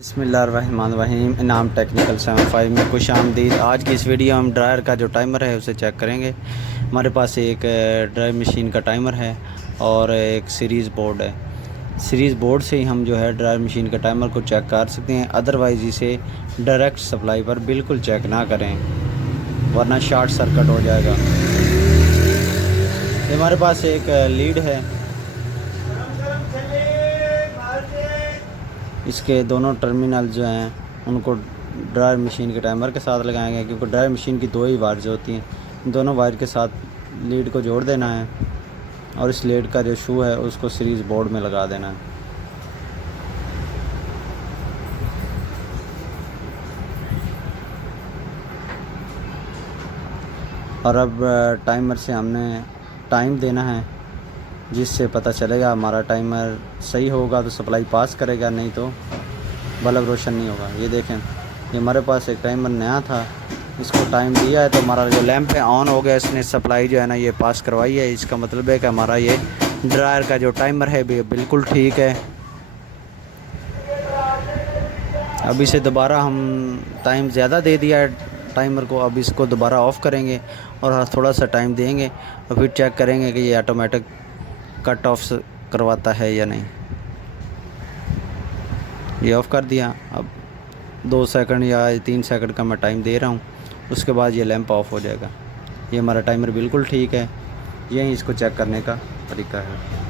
बिस्मिल्लाहिर्रहमानिर्रहीम। इनाम टेक्निकल 75 में खुश आमदीद। आज की इस वीडियो हम ड्रायर का जो टाइमर है उसे चेक करेंगे। हमारे पास एक ड्रायर मशीन का टाइमर है और एक सीरीज़ बोर्ड है। सीरीज़ बोर्ड से ही हम जो है ड्रायर मशीन के टाइमर को चेक कर सकते हैं, अदरवाइज़ इसे डायरेक्ट सप्लाई पर बिल्कुल चेक ना करें वरना शॉर्ट सर्किट हो जाएगा। ये हमारे पास एक लीड है, इसके दोनों टर्मिनल जो हैं उनको ड्रायर मशीन के टाइमर के साथ लगाएंगे, क्योंकि ड्रायर मशीन की दो ही वायर्स होती हैं। दोनों वायर के साथ लीड को जोड़ देना है और इस लीड का जो शू है उसको सीरीज़ बोर्ड में लगा देना है। और अब टाइमर से हमने टाइम देना है, जिससे पता चलेगा हमारा टाइमर सही होगा तो सप्लाई पास करेगा, नहीं तो बल्ब रोशन नहीं होगा। ये देखें, ये हमारे पास एक टाइमर नया था, इसको टाइम दिया है तो हमारा जो लैंप है ऑन हो गया, इसने सप्लाई जो है ना ये पास करवाई है। इसका मतलब है कि हमारा ये ड्रायर का जो टाइमर है बिल्कुल ठीक है। अब इसे दोबारा हम टाइम ज़्यादा दे दिया है टाइमर को, अब इसको दोबारा ऑफ़ करेंगे और थोड़ा सा टाइम देंगे और फिर चेक करेंगे कि ये ऑटोमेटिक कट ऑफ करवाता है या नहीं। ये ऑफ़ कर दिया। अब 2 सेकंड या 3 सेकंड का मैं टाइम दे रहा हूँ, उसके बाद ये लैंप ऑफ हो जाएगा। ये हमारा टाइमर बिल्कुल ठीक है। यही इसको चेक करने का तरीका है।